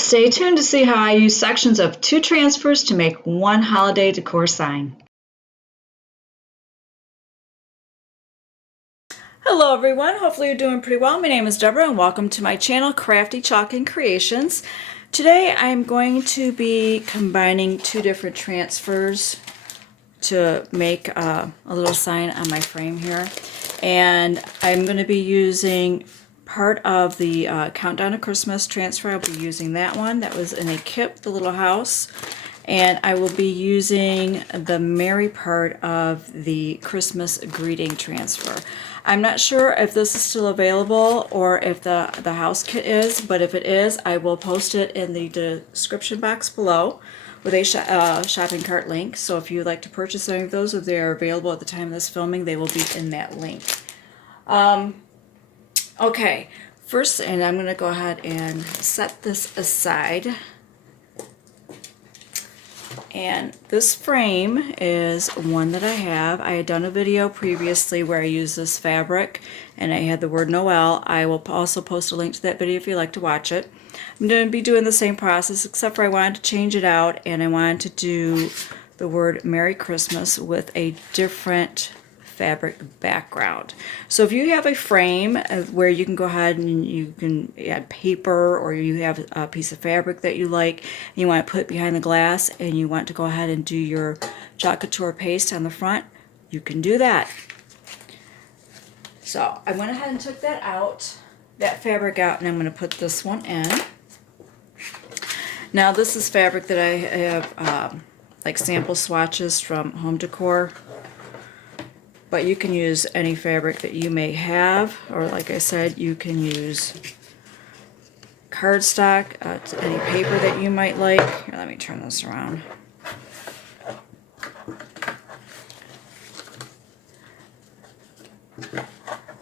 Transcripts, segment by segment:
Stay tuned to see how I use sections of 2 transfers to make one holiday decor sign. Hello everyone, hopefully you're doing pretty well. My name is Deborah and welcome to my channel, Crafty Chalk and Creations. Today I'm going to be combining 2 different transfers to make a little sign on my frame here. And I'm going to be using part of the Countdown to Christmas transfer. I'll be using that one. That was in a kit, the little house. And I will be using the Merry part of the Christmas greeting transfer. I'm not sure if this is still available or if the house kit is, but if it is, I will post it in the description box below with a shopping cart link. So if you'd like to purchase any of those, if they are available at the time of this filming, they will be in that link. Okay, first, and I'm going to go ahead and set this aside. And this frame is one that I have. I had done a video previously where I used this fabric and I had the word Noel. I will also post a link to that video if you'd like to watch it. I'm going to be doing the same process, except for I wanted to change it out and I wanted to do the word Merry Christmas with a different fabric background. So if you have a frame where you can go ahead and you can add paper, or you have a piece of fabric that you like and you want to put behind the glass and you want to go ahead and do your Chalk Couture paste on the front, you can do that. So I went ahead and took that fabric out, and I'm going to put this one in. Now this is fabric that I have like sample swatches from Home Decor. But you can use any fabric that you may have, or like I said, you can use cardstock, any paper that you might like. Here, let me turn this around.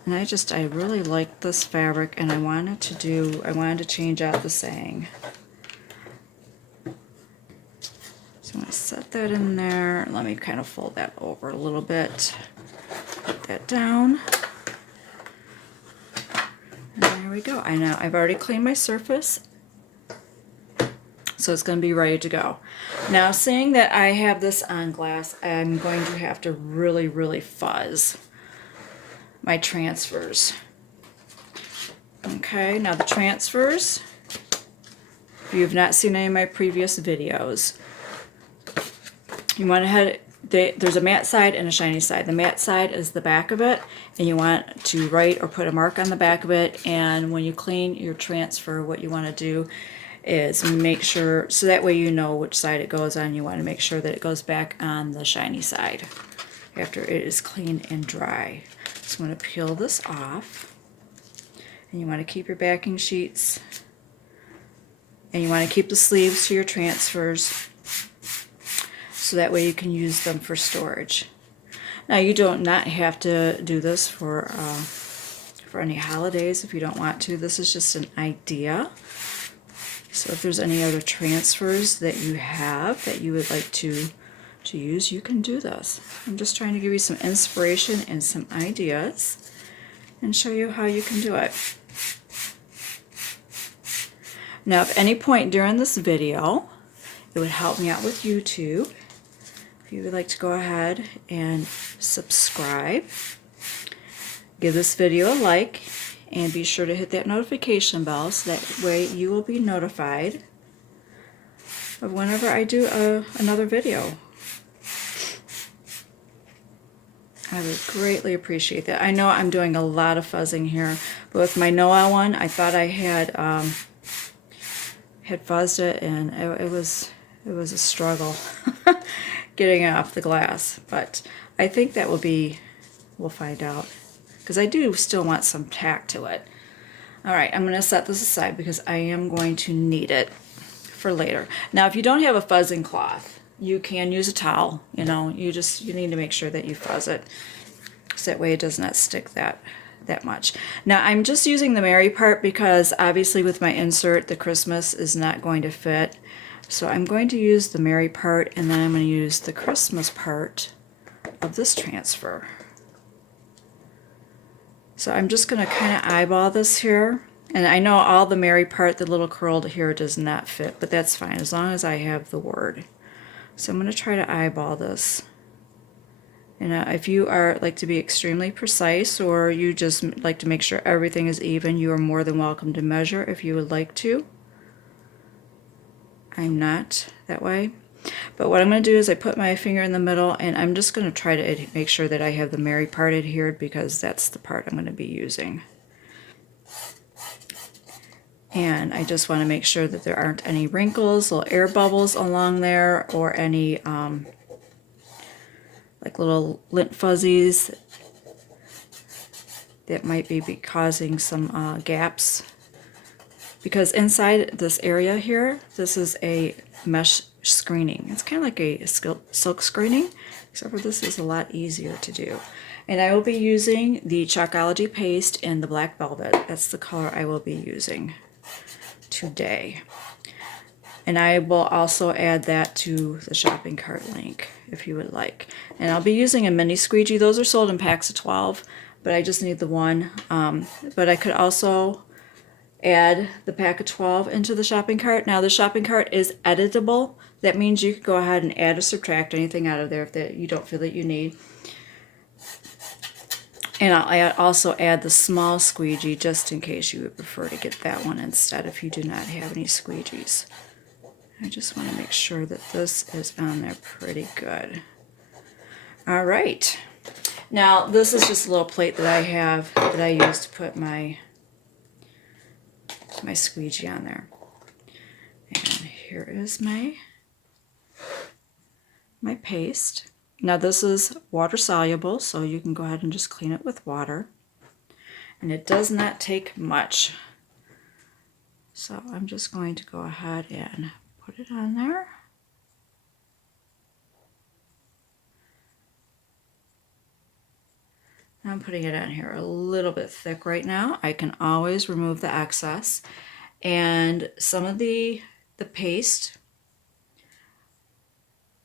And I really like this fabric, and I wanted to change out the saying. So I'm going to set that in there. Let me kind of fold that over a little bit. Put that down. And there we go. I've already cleaned my surface, so it's going to be ready to go. Now, seeing that I have this on glass, I'm going to have to really fuzz my transfers. Okay, now the transfers, if you have not seen any of my previous videos, you want to head. There's a matte side and a shiny side. The matte side is the back of it, and you want to write or put a mark on the back of it, and when you clean your transfer, what you want to do is make sure, so that way you know which side it goes on, you want to make sure that it goes back on the shiny side after it is clean and dry. So I'm going to peel this off, and you want to keep your backing sheets, and you want to keep the sleeves to your transfers, so that way you can use them for storage. Now you don't not have to do this for any holidays if you don't want to. This is just an idea. So if there's any other transfers that you have that you would like to use, you can do this. I'm just trying to give you some inspiration and some ideas and show you how you can do it. Now, if any point during this video, it would help me out with YouTube if you would like to go ahead and subscribe, give this video a like, and be sure to hit that notification bell so that way you will be notified of whenever I do another video. I would greatly appreciate that. I know I'm doing a lot of fuzzing here, but with my Noel one, I thought I had fuzzed it, and it was a struggle getting it off the glass, but I think that we'll find out, because I do still want some tack to it. Alright, I'm going to set this aside because I am going to need it for later. Now, if you don't have a fuzzing cloth, you can use a towel. You know, you need to make sure that you fuzz it, so that way it does not stick that much. Now, I'm just using the Merry part because obviously with my insert, the Christmas is not going to fit. So I'm going to use the Merry part, and then I'm going to use the Christmas part of this transfer. So I'm just going to kind of eyeball this here And I know all the Mary part, the little curled here, does not fit, but that's fine as long as I have the word. So I'm going to try to eyeball this. And if you are like to be extremely precise, or you just like to make sure everything is even, you are more than welcome to measure if you would like to. I'm not that way. But what I'm going to do is I put my finger in the middle, and I'm just going to try to make sure that I have the Mary part adhered, because that's the part I'm going to be using. And I just want to make sure that there aren't any wrinkles, little air bubbles along there, or any like little lint fuzzies that might be causing some gaps. Because inside this area here, this is a mesh screening. It's kind of like a silk screening, except for this is a lot easier to do. And I will be using the Chalkology paste in the black velvet. That's the color I will be using today. And I will also add that to the shopping cart link if you would like. And I'll be using a mini squeegee. Those are sold in packs of 12, but I just need the one. But I could also add the pack of 12 into the shopping cart. Now the shopping cart is editable. That means you could go ahead and add or subtract anything out of there if you don't feel that you need. And I'll also add the small squeegee just in case you would prefer to get that one instead if you do not have any squeegees. I just want to make sure that this is on there pretty good. All right. Now this is just a little plate that I have that I use to put my squeegee on there. And here is my paste. Now this is water soluble, so you can go ahead and just clean it with water. And it does not take much. So I'm just going to go ahead and put it on there. I'm putting it on here a little bit thick right now. I can always remove the excess. And some of the paste,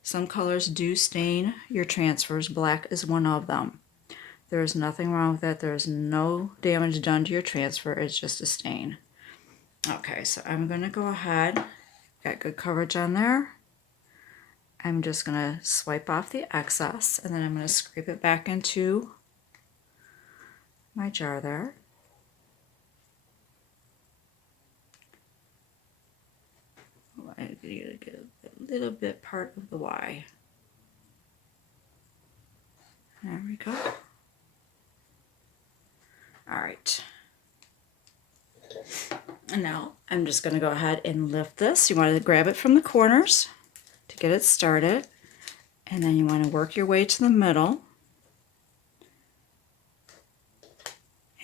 some colors do stain your transfers. Black is one of them. There is nothing wrong with that. There is no damage done to your transfer. It's just a stain. Okay, so I'm going to go ahead. Got good coverage on there. I'm just going to swipe off the excess, and then I'm going to scrape it back into my jar there. I need to get a little bit part of the Y. There we go. All right. And now I'm just going to go ahead and lift this. You want to grab it from the corners to get it started. And then you want to work your way to the middle.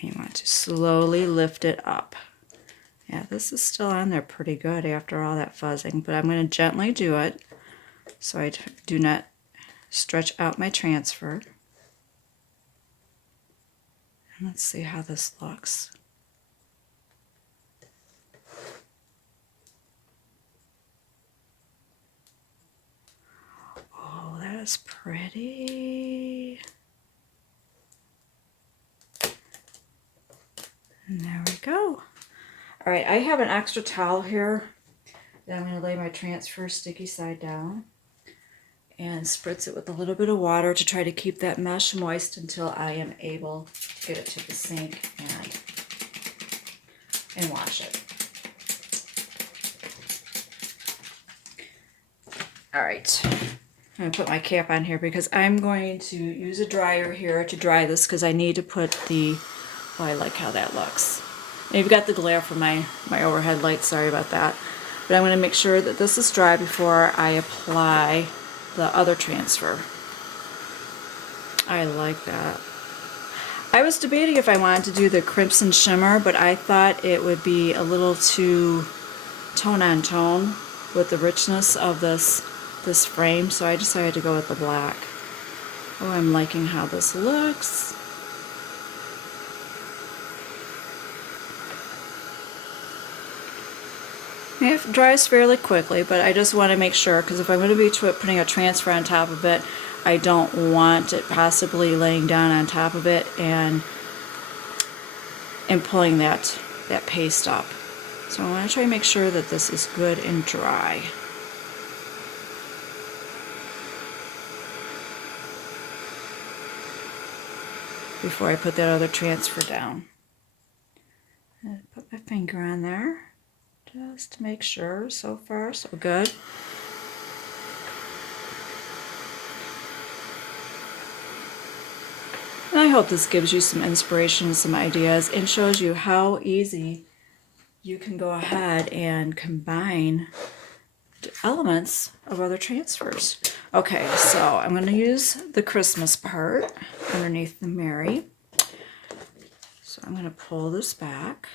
And you want to slowly lift it up. Yeah, this is still on there pretty good after all that fuzzing, but I'm going to gently do it so I do not stretch out my transfer. And let's see how this looks. Oh, that is pretty. And there we go. All right, I have an extra towel here that I'm going to lay my transfer sticky side down and spritz it with a little bit of water to try to keep that mesh moist until I am able to get it to the sink and wash it. All right, I'm going to put my cap on here because I'm going to use a dryer here to dry this because I need to put the, oh, I like how that looks. And you've got the glare from my overhead light, sorry about that. But I'm going to make sure that this is dry before I apply the other transfer. I like that. I was debating if I wanted to do the crimson shimmer, but I thought it would be a little too tone on tone with the richness of this frame, so I decided to go with the black. Oh, I'm liking how this looks. It dries fairly quickly, but I just want to make sure, because if I'm going to be putting a transfer on top of it, I don't want it possibly laying down on top of it and pulling that that paste up. So I want to try to make sure that this is good and dry. Before I put that other transfer down. And put my finger on there just to make sure. So far, so good. And I hope this gives you some inspiration, some ideas, and shows you how easy you can go ahead and combine elements of other transfers. Okay, so I'm going to use the Christmas part underneath the Mary. So I'm going to pull this back.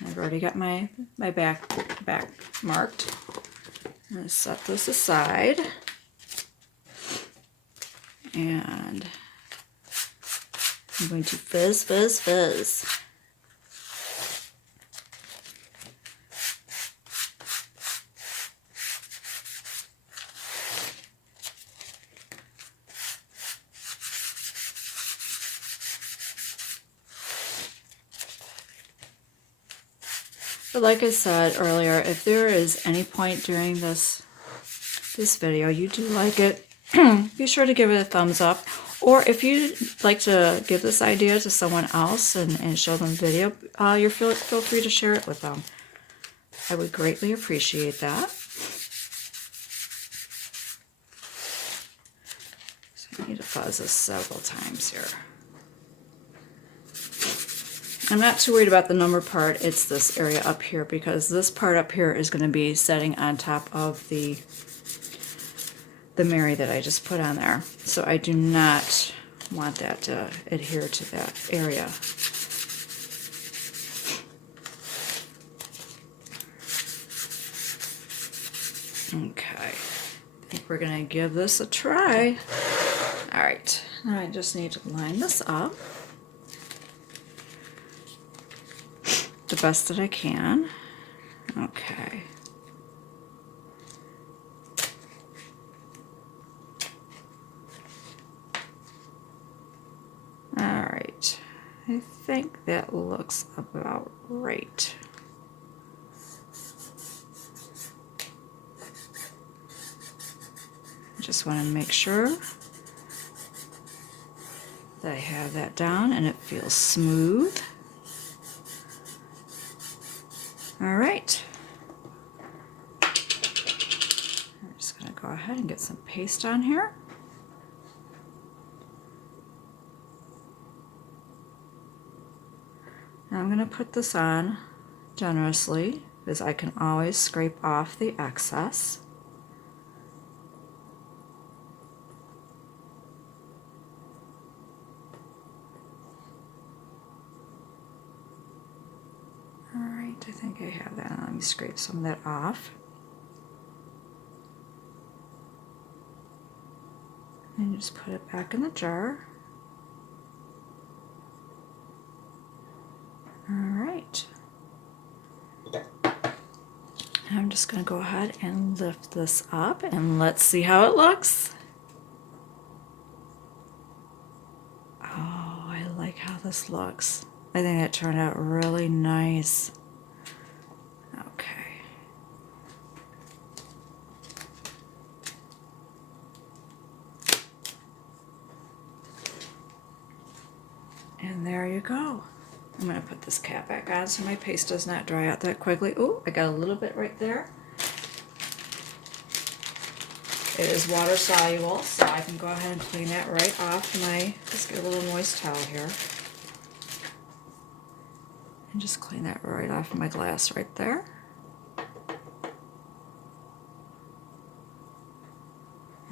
I've already got my back marked. I'm going to set this aside. And I'm going to fizz, fizz, fizz. But like I said earlier, if there is any point during this video you do like it, be sure to give it a thumbs up. Or if you'd like to give this idea to someone else and show them video, feel free to share it with them. I would greatly appreciate that. So I need to fuzz this several times here. I'm not too worried about the number part, it's this area up here, because this part up here is going to be setting on top of the Mary that I just put on there. So I do not want that to adhere to that area. Okay, I think we're going to give this a try. All right, now I just need to line this up the best that I can. Okay. All right. I think that looks about right. I just want to make sure that I have that down and it feels smooth. All right. I'm just going to go ahead and get some paste on here. Now I'm going to put this on generously because I can always scrape off the excess. I think I have that. Let me scrape some of that off. And just put it back in the jar. All right. I'm just going to go ahead and lift this up and let's see how it looks. Oh, I like how this looks. I think it turned out really nice. Okay. And there you go. I'm going to put this cap back on so my paste does not dry out that quickly. Oh, I got a little bit right there. It is water soluble, so I can go ahead and clean that right off my, just get a little moist towel here. And just clean that right off my glass right there.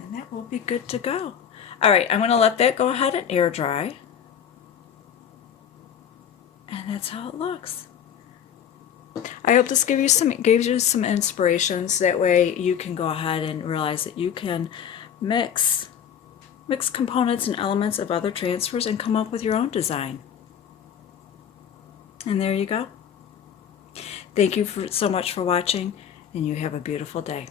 And that will be good to go. All right, I'm going to let that go ahead and air dry. And that's how it looks. I hope this gave you some inspirations. That way you can go ahead and realize that you can mix components and elements of other transfers and come up with your own design. And there you go. Thank you so much for watching, and you have a beautiful day.